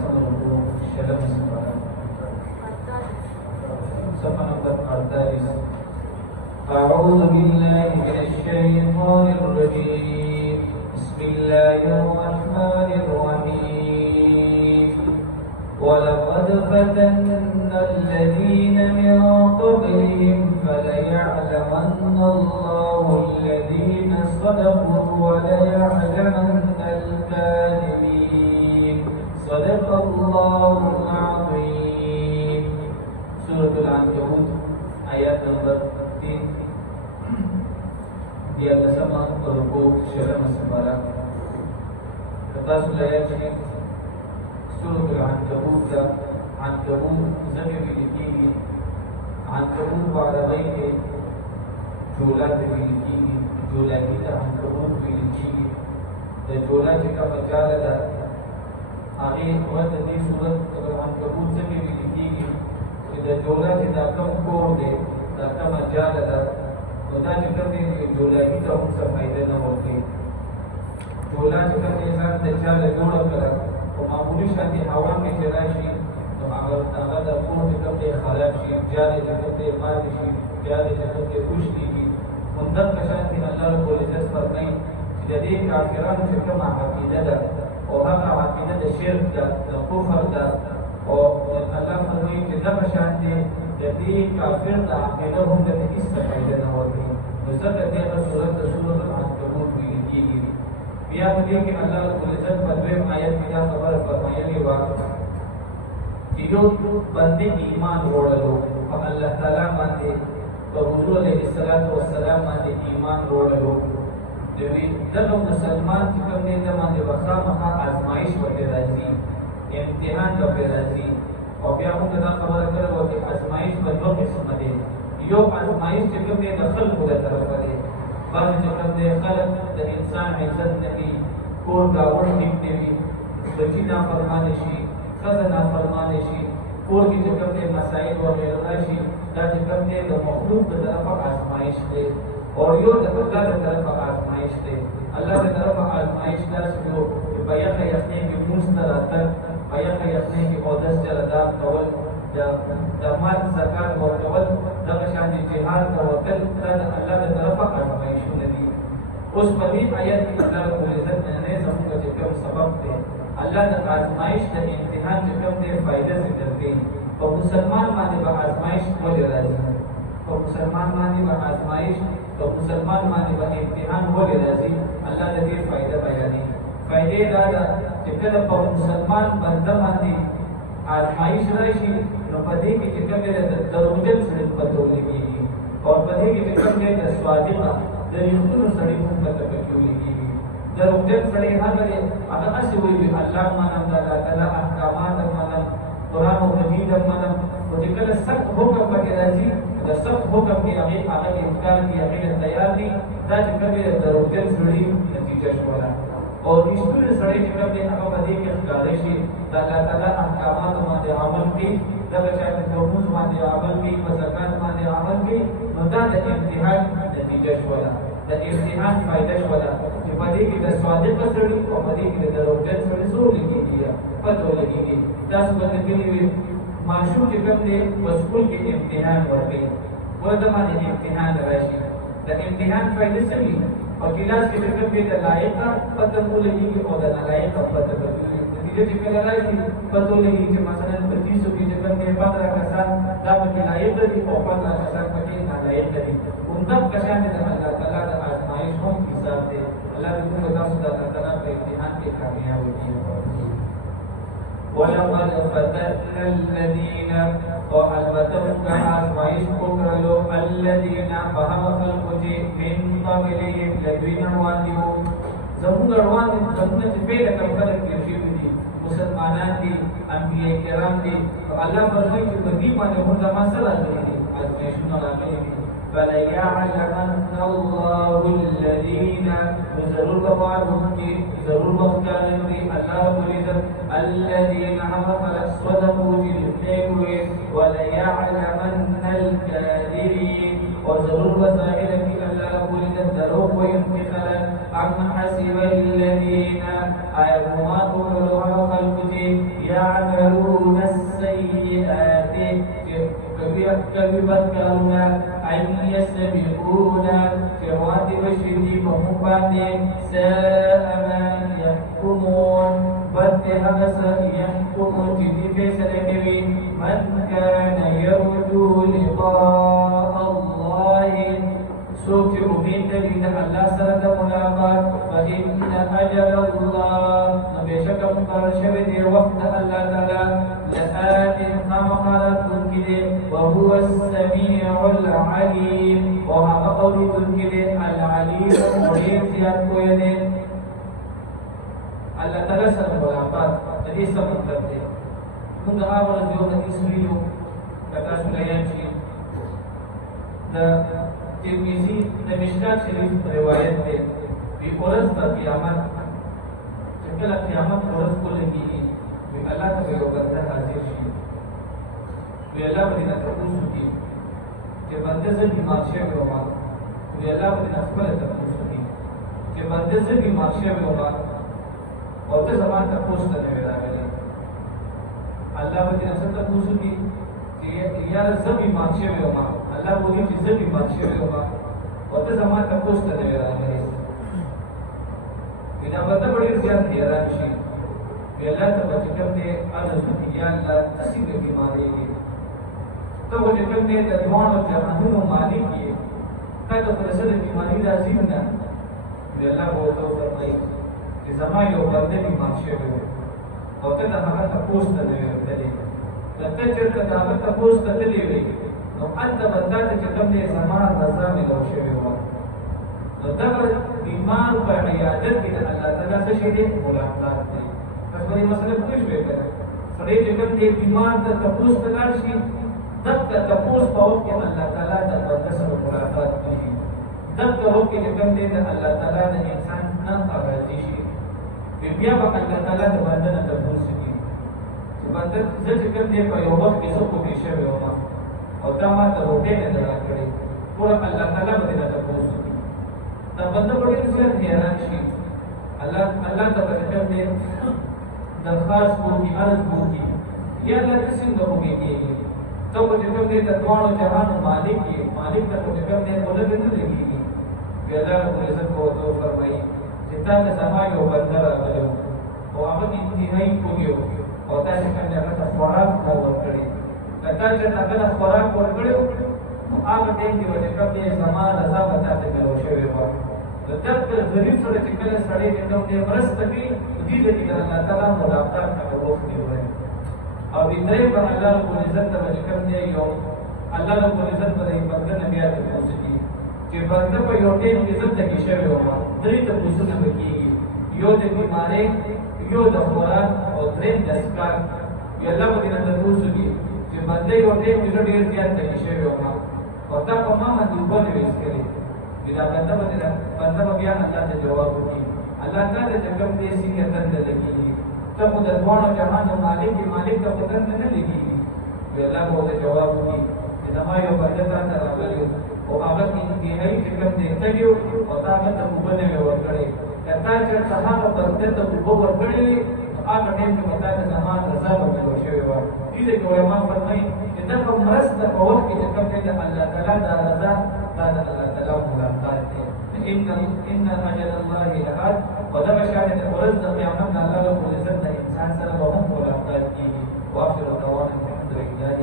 समरूपो शरम संभाला सफा नंबर 48 أعوذ بالله من الشيطان الرجيم بسم الله الرحمن الرحيم ولقد فتنا الذين من قبلهم فليعلمن الله الذين صدقوا وليعلمن الكاذبين صدق الله العظيم سورة العنكبوت آيات نمبر 3 di atas sama ruku syarah sembarang kata sulaya ini surah al-ankabut zami miliki ankabut wa'arabaini jola miliki jola kita ankabut miliki dan jola jika majala da akhir wad di surah al-ankabut zami miliki dan jola jika kam ko de da kam majala da ودا ذکر دې جولاګي ته هم څه فائدہ نه ورکړي جولا ذکر دې ځان د چا له جوړ کړه او معمولی شانتي هوا کې چلا شي نو هغه د کور ذکر دې خراب شي جاري ذکر دې مال شي جاري ذکر دې خوش دي همدغه شانتي الله رب العزت فرمایي چې دې کافرانو چې کومه عقیده ده او هغه عقیده د شرک ده د کفر ده او الله فرمایي چې دغه شانتي دې کافر د عقیده هم د هیڅ فائدہ نه ورکړي نو ځکه دې سورۃ العنکبوت ویل کېږي بیا په دې کې الله رب العزت په دویم آیت کې دا خبره فرمایلې و چې یو بندي ایمان وروړلو په الله تعالی باندې په حضور علیه السلام باندې ایمان وروړلو دوی دغه مسلمان چې کوم دې باندې وخامخا آزمایش ورته راځي امتحان ورته راځي او بیا موږ دا خبره کړو چې آزمایش په دوه قسمه دي یو آزمایش چې کوم دې د خلقو له طرفه دي بعضې چې کوم دې خلق د انسان عزت نه کوي کور ګاونډ ټیک دی وي بچي نافرمانه شي ښځه نافرمانه شي کور کې چې کوم دې مسایل وغیره راشي دا چې کوم دې د مخلوق د طرفه آزمایش دی او یو د الله د طرفه آزمایش دی الله د طرفه آزمایش داسې یو چې په یخه یخنۍ کې مونځ ته راتګ په یخه یخنۍ کې اودس جلدار کول د مال زکات ورکول دغه شانې جهاد ته وتل دا د الله د طرفه آزمایشونه دي اوس په دې آیت کې الله رب العزت نه زموږ چې کوم سبب دی الله د آزمایش د امتحان چې کوم دی فایده ذکر کوي په مسلمان باندې به آزمایش ولې راځي په مسلمان باندې به آزمایش په مسلمان باندې به امتحان ولې راځي الله د دې فایده بیانوي فائدې دا ده چې کله په مسلمان بنده باندې آزمایش راشي نو په دې کې چې کوم دی د دروغجن سړي پته ولګېږي او په دې کې چې کوم دی د صادقه د رښتونو سړي هم پته پکې ولګېږي دروغجن سړي هغه دی هغه هسې وایي الله منم د الله تعالی احکامات منم قرآن مجید منم او چې کله سخت حکم پکې راځي د سخت حکم کې هغه انکار کوي هغې تیار دي دا چې کوم دی د دروغجن سړي نتیجه شوله اور رښتونی سړی چې کوم دی هغه په دې کې ښکاره شي د الله تعالی احکاماتو باندې عمل کوي دغه شان د لمونځ باندې عمل کوي په زکات باندې عمل کوي نو دا د امتحان نتیجه شوله د امتحان فایده شوله چې په دې کې د صادقه سړي او په دې کې د دروغجن سړي څه ولګېږي پته ولګېږي تاسو به لیدلي وي ماشوم چې کوم دی په سکول کې امتحان ورکوي ورته باندې امتحان راشي د امتحان فایده څه وي او کلاس کې کوم دې د لایقه پته ولګېږي او د نالایقه پته ولګېږي نتیجه چې کله راشي پته ولګېږي چې مثلا 25 کې چې کوم دې 15 کسان دا پکې لایق دي او 15 کسان پکې نالایق دي همدغه کسان د الله تعالی د آزمایش هم حساب دی الله دې موږ تاسو د الله تعالی په امتحان کې کامیاب وکړي ولقد فتنا الذين وألبتهم آزمائش كفرلو الذين فهم خلقوا من قبلهم لدوين روانهم زمون روان زمون چې پیدا کړل خلک کې شي دي مسلمانان دي انبیاء کرام دي الله فرمایي چې په دې باندې هم زما سره دي آزمائشونه راغلي فليعلمن الله الذين ضرور بعضهم کی ضرور مختار دی اللہ رب العزت الذين صدقوا جلدے وليعلمن الكاذبين وضرور بظاهر کی اللہ رب العزت دروغ و انتقال ام حسب الذين آیتمات ولوها خلق دی کوي بدکارونه ان یستبقونا چې رواتې بشي دي په موږ باندې ساء ما یحکمون بد دی هغه څه یحکمون چې دي فیصله کوي من کان یرجو لقاء الله څوک چې امید لري د الله سره د ملاقات فإن أجل الله نو بېشکه مقرر شوی دی وخت د الله تعالی لآت خامخا راتلونکی دی وهو السمیع العلیم او هغه اورېدونکی دی العلیم ډېر زیات پوهه دی الله تعالی سره ملاقات د دې څه مطلب دی موږ هغه ورځ یو حدیث ویلو که تاسو بیان شي د ترمذی د مشکات شریف روایت دی وی ورځ د قیامت چې کله قیامت ورځ کولېږي وی الله ته یو بنده حاضر شي وی الله باندې تاسو کی چې بنده زه بیمار شوی وم وی الله باندې خپل تاسو کی چې بنده زه بیمار شوی وم او ته زمان تاسو ته نه راغلی الله باندې تاسو کی چې یا زه بیمار شوی وم الله وایي چې زه بیمار شوی وم او ته زما تاسو ته نه راغلی دا بنده ډېر زیات حیران شي وی الله ته چې کوم دی انا یا الله څنګه بیماری دي ته چې کوم دی د دوانو جهانونو مالک یې تا ته پر سره بیماری راځي نه وی الله وو فرمایي چې زما یو بنده بیمار شوی او ته دا هغه تاسو ته نه راغلی لکه چې ته هغه تاسو ته نه راغلی نو انت بنده چې کوم دی زما رضا مې لو شوی و نو دا بیمار په عیادت کې د الله تعالی څخه شي دی ملاقات دی تاسو دې مسله پوښښ وکړئ سړی چې کوم دی بیمار ته تاسو ته لاړ شي دغه تاسو په وخت کې الله تعالی د بنده سره ملاقات کوي دغه وخت کې کوم دی د الله تعالی د انسان نه راځي شي بیا به الله تعالی د بنده نه تاسو کوي چې بنده چې کوم دی په یو وخت کې څه کوي شوی و او دا ما ته روټه نه راکړي ټول الله تعالی به دا تاسو دا بنده په ډېر زیات حیران شي الله ته به کوم دی درخواست کوي عرض کوي یا الله څنګه وګوري ته چې کوم دی د دوانو جهانو مالک ته کوم دی ولې نه لګي بیا الله رب عزت کو تو فرمایي چې تا ته سما یو بنده راغلو او هغه انتهایی کوي او تاسو څنګه هغه خوراک ورکړي کله چې هغه خوراک ورکړو نو هغه ټیم کې وځي کوم دی زما رضا وتا ته ملو شوی و دغه غریب سره چې کله سړی د نو دې مرسته کوي دې دې کې الله تعالی ملاقات کوي وخت دی وایي او دې درې په الله رب عزت ته کوم دی یو الله رب عزت په دې بنده نه بیا ته پوښتنه چې بنده په یو ټیم کې څه کې شوی و درې ته پوښتنه وکړي یو د بیماری یو د خوراک او درې د اسکار یو الله باندې ته پوښتنه چې بنده یو ټیم کې ډېر زیات کې شوی و او تا په ما باندې وبله وکړي دا بنده بیا الله ته جواب ورکړي الله تعالی چې کوم دې سینه ته لګي ته خو د دوانو جهان مالک ته خدای نه لګي الله به ته جواب ورکړي چې زما یو بنده ته راغلی او هغه انتهایی چې کوم دې تګیو او تا ته وبله ورکړي کله چې هغه بنده ته وبله ورکړي هغه ټیم کې مطلب زما رضا ورکړي شوی و دې کې علماء فرمایي چې دا په مرسته په وخت کې کوم دې الله تعالی دا رضا دا الله تعالی ملاقات دی ان اجل الله لآت ودا شاهد ورځ د قیامت الله رب العزت د انسان سره به هم ملاقات کیږي واخر دعوانا الحمد لله